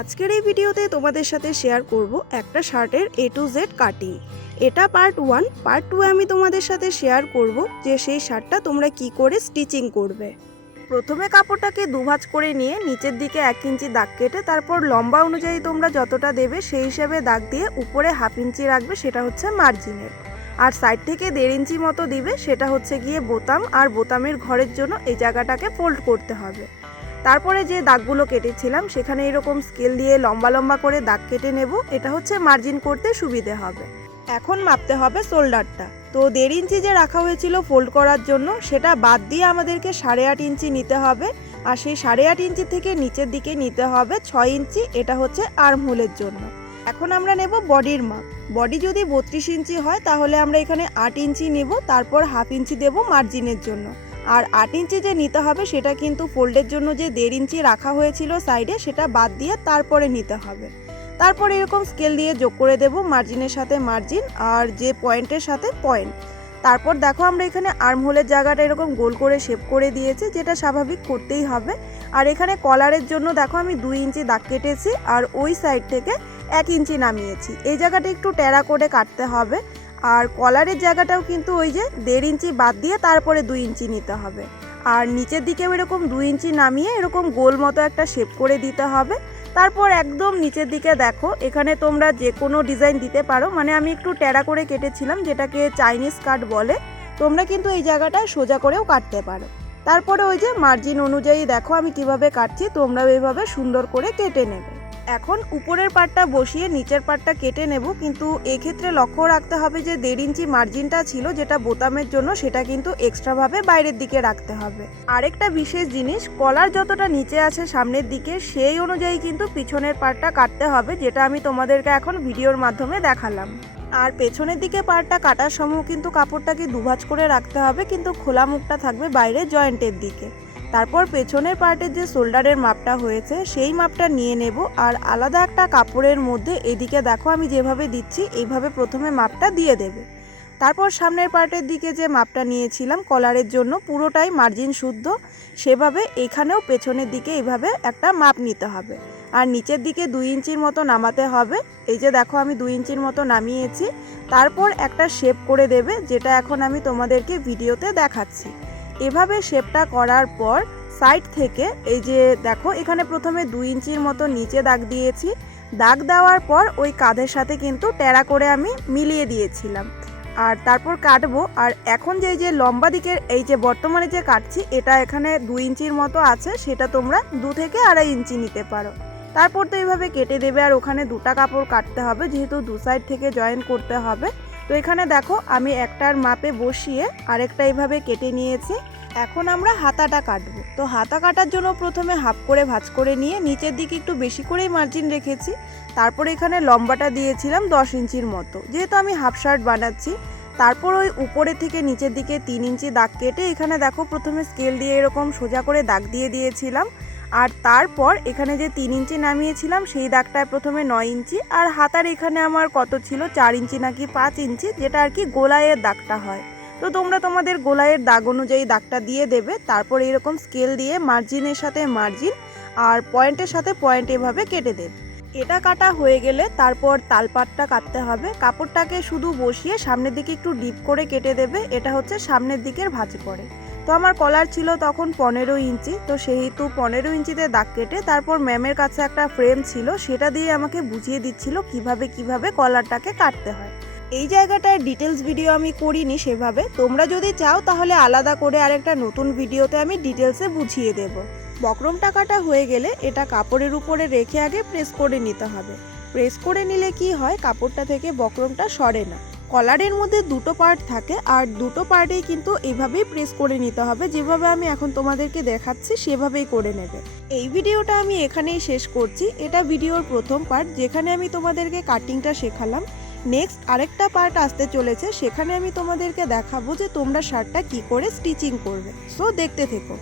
আজকের এই ভিডিওতে তোমাদের সাথে শেয়ার করব একটা শার্টের A to Z কাটিং। এটা পার্ট 1। পার্ট 2 আমি তোমাদের সাথে শেয়ার করব যে সেই শার্টটা তোমরা কি করে স্টিচিং করবে। প্রথমে কাপড়টাকে দুভাঁজ করে নিয়ে নিচের দিকে 1 ইঞ্চি দাগ কেটে তারপর লম্বা অনুযায়ী তোমরা যতটা দেবে সেই হিসেবে দাগ দিয়ে উপরে 1/2 ইঞ্চি রাখবে, সেটা হচ্ছে মার্জিনের। আর সাইড থেকে 1.5 ইঞ্চি মতো দিবে, সেটা হচ্ছে গিয়ে বোতাম, আর বোতামের ঘরের জন্য এই জায়গাটাকে ফোল্ড করতে হবে। তারপরে যে দাগগুলো কেটেছিলাম সেখানে এরকম স্কেল দিয়ে লম্বা লম্বা করে দাগ কেটে নেব, এটা হচ্ছে মার্জিন করতে সুবিধে হবে। এখন মাপতে হবে শোল্ডারটা। তো 1.5 ইঞ্চি যে রাখা হয়েছিল ফোল্ড করার জন্য সেটা বাদ দিয়ে আমাদেরকে 8.5 ইঞ্চি নিতে হবে, আর সেই 8.5 ইঞ্চি থেকে নিচের দিকে নিতে হবে 6 ইঞ্চি, এটা হচ্ছে আর্মহোলের জন্য। এখন আমরা নেব বডির মাপ। বডি যদি 32 ইঞ্চি হয় তাহলে আমরা এখানে 8 ইঞ্চি নেব, তারপর 1/2 ইঞ্চি দেব মার্জিনের জন্য। আর 8 ইঞ্চি যে নিতে হবে সেটা কিন্তু ফোল্ডের জন্য যে 1.5 ইঞ্চি রাখা হয়েছিল সাইডে সেটা বাদ দিয়ে তারপরে নিতে হবে। তারপর এরকম স্কেল দিয়ে যোগ করে দেব মার্জিনের সাথে মার্জিন আর যে পয়েন্টের সাথে পয়েন্ট। তারপর দেখো আমরা এখানে আর্মহোলের জায়গাটা এরকম গোল করে শেপ করে দিয়েছি, যেটা স্বাভাবিক করতেই হবে। আর এখানে কলারের জন্য দেখো আমি 2 ইঞ্চি দাগ কেটেছি আর ওই সাইড থেকে 1 ইঞ্চি নামিয়েছি। এই জায়গাটা একটু টেরা করে কাটতে হবে। আর কলারের জায়গাটাও কিন্তু ওই যে 1.5 ইঞ্চি বাদ দিয়ে তারপরে 2 ইঞ্চি নিতে হবে। আর নিচের দিকেও এরকম 2 ইঞ্চি নামিয়ে এরকম গোল মতো একটা শেপ করে দিতে হবে। তারপর একদম নিচের দিকে দেখো এখানে তোমরা যে কোনো ডিজাইন দিতে পারো, মানে আমি একটু টেরা করে কেটেছিলাম যেটাকে চাইনিজ কাট বলে। তোমরা কিন্তু এই জায়গাটা সোজা করেও কাটতে পারো। তারপরে ওই যে মার্জিন অনুযায়ী দেখো আমি কিভাবে কাটছি, তোমরাও এইভাবে সুন্দর করে কেটে নেবে। এখন উপরের পার্টটা বসিয়ে নিচের পার্টটা কেটে নেব, কিন্তু এক্ষেত্রে লক্ষ্য রাখতে হবে যে 1.5 ইঞ্চি মার্জিনটা ছিল যেটা বোতামের জন্য সেটা কিন্তু এক্সট্রাভাবে বাইরের দিকে রাখতে হবে। আরেকটা বিশেষ জিনিস, কলার যতটা নিচে আছে সামনের দিকে সেই অনুযায়ী কিন্তু পিছনের পার্টটা কাটতে হবে, যেটা আমি তোমাদেরকে এখন ভিডিওর মাধ্যমে দেখালাম। আর পেছনের দিকে পার্টটা কাটার সময় কিন্তু কাপড়টাকে দুভাঁজ করে রাখতে হবে, কিন্তু খোলা মুখটা থাকবে বাইরে জয়েন্টের দিকে। তারপর পেছনের পার্টের যে শোল্ডারের মাপটা হয়েছে সেই মাপটা নিয়ে নেব, আর আলাদা একটা কাপড়ের মধ্যে এদিকে দেখো আমি যেভাবে দিচ্ছি এইভাবে প্রথমে মাপটা দিয়ে দেবে। তারপর সামনের পার্টের দিকে যে মাপটা নিয়েছিলাম কলারের জন্য পুরোটাই মার্জিন শুদ্ধ, সেভাবে এখানেও পেছনের দিকে এইভাবে একটা মাপ নিতে হবে। আর নিচের দিকে 2 ইঞ্চির মতো নামাতে হবে। এই যে দেখো আমি 2 ইঞ্চির মতো নামিয়েছি। তারপর একটা শেপ করে দেবে, যেটা এখন আমি তোমাদেরকে ভিডিওতে দেখাচ্ছি। এভাবে শেপটা করার পর সাইড থেকে এই যে দেখো এখানে প্রথমে 2 ইঞ্চির মতো নিচে দাগ দিয়েছি। দাগ দেওয়ার পর ওই কাঁধের সাথে কিন্তু টেরা করে আমি মিলিয়ে দিয়েছিলাম। আর তারপর কাটবো। আর এখন যে লম্বা দিকের এই যে বর্তমানে যে কাটছি এটা এখানে 2 ইঞ্চির মতো আছে, সেটা তোমরা 2 থেকে 2.5 ইঞ্চি নিতে পারো। তারপর তো এইভাবে কেটে দেবে। আর ওখানে 2টা কাপড় কাটতে হবে যেহেতু 2 সাইড থেকে জয়েন করতে হবে। তো এখানে দেখো আমি একটার মাপে বসিয়ে আরেকটা এইভাবে কেটে নিয়েছি। এখন আমরা হাতাটা কাটবো। তো হাতা কাটার জন্য প্রথমে হাফ করে ভাঁজ করে নিয়ে নিচের দিকে একটু বেশি করেই মার্জিন রেখেছি। তারপর এখানে লম্বাটা দিয়েছিলাম 10 ইঞ্চির মতো, যেহেতু আমি হাফ শার্ট বানাচ্ছি। তারপর ওই উপরে থেকে নিচের দিকে 3 ইঞ্চি দাগ কেটে এখানে দেখো প্রথমে স্কেল দিয়ে এরকম সোজা করে দাগ দিয়ে দিয়েছিলাম। আর তারপর এখানে যে 3 ইঞ্চি নামিয়েছিলাম সেই দাগটায় প্রথমে 9 ইঞ্চি, আর হাতার এখানে আমার কত ছিল 4 ইঞ্চি নাকি 5 ইঞ্চি, যেটা আর কি গোলাইয়ের দাগটা হয়। তো তোমরা তোমাদের গোলাইয়ের দাগ অনুযায়ী দাগটা দিয়ে দেবে। তারপর এরকম স্কেল দিয়ে মার্জিনের সাথে মার্জিন আর পয়েন্টের সাথে পয়েন্ট এভাবে কেটে দেবে। এটা কাটা হয়ে গেলে তারপর তালপাটটা কাটতে হবে। কাপড়টাকে শুধু বসিয়ে সামনের দিকে একটু ডিপ করে কেটে দেবে, এটা হচ্ছে সামনের দিকের ভাঁজ করে। তো আমার কলার ছিল তখন 15 ইঞ্চি, তো সেহেতু 15 ইঞ্চিতে দাগ কেটে তারপর ম্যামের কাছে একটা ফ্রেম ছিল সেটা দিয়ে আমাকে বুঝিয়ে দিচ্ছিল কিভাবে কলারটাকে কাটতে হয়। এই জায়গাটার ডিটেলস ভিডিও আমি করিনি সেভাবে, তোমরা যদি চাও তাহলে আলাদা করে আরেকটা নতুন ভিডিওতে আমি ডিটেলসে বুঝিয়ে দেব। বক্রমটা কাটা হয়ে গেলে এটা কাপড়ের উপরে রেখে আগে প্রেস করে নিতে হবে। প্রেস করে নিলে কি হয়, কাপড়টা থেকে বক্রমটা সরে না। কলারের মধ্যে 2টো পার্ট থাকে আর 2টো পার্টেই কিন্তু এভাবেই প্রেস করে নিতে হবে, যেভাবে আমি এখন তোমাদেরকে দেখাচ্ছি সেভাবেই করে নেবে। এই ভিডিওটা আমি এখানেই শেষ করছি। এটা ভিডিওর প্রথম পার্ট যেখানে আমি তোমাদেরকে কাটিংটা শেখালাম। নেক্সট আরেকটা পার্ট আসতে চলেছে, সেখানে আমি তোমাদেরকে দেখাবো যে তোমরা শার্টটা কি করে স্টিচিং করবে। সো দেখতে থেকো।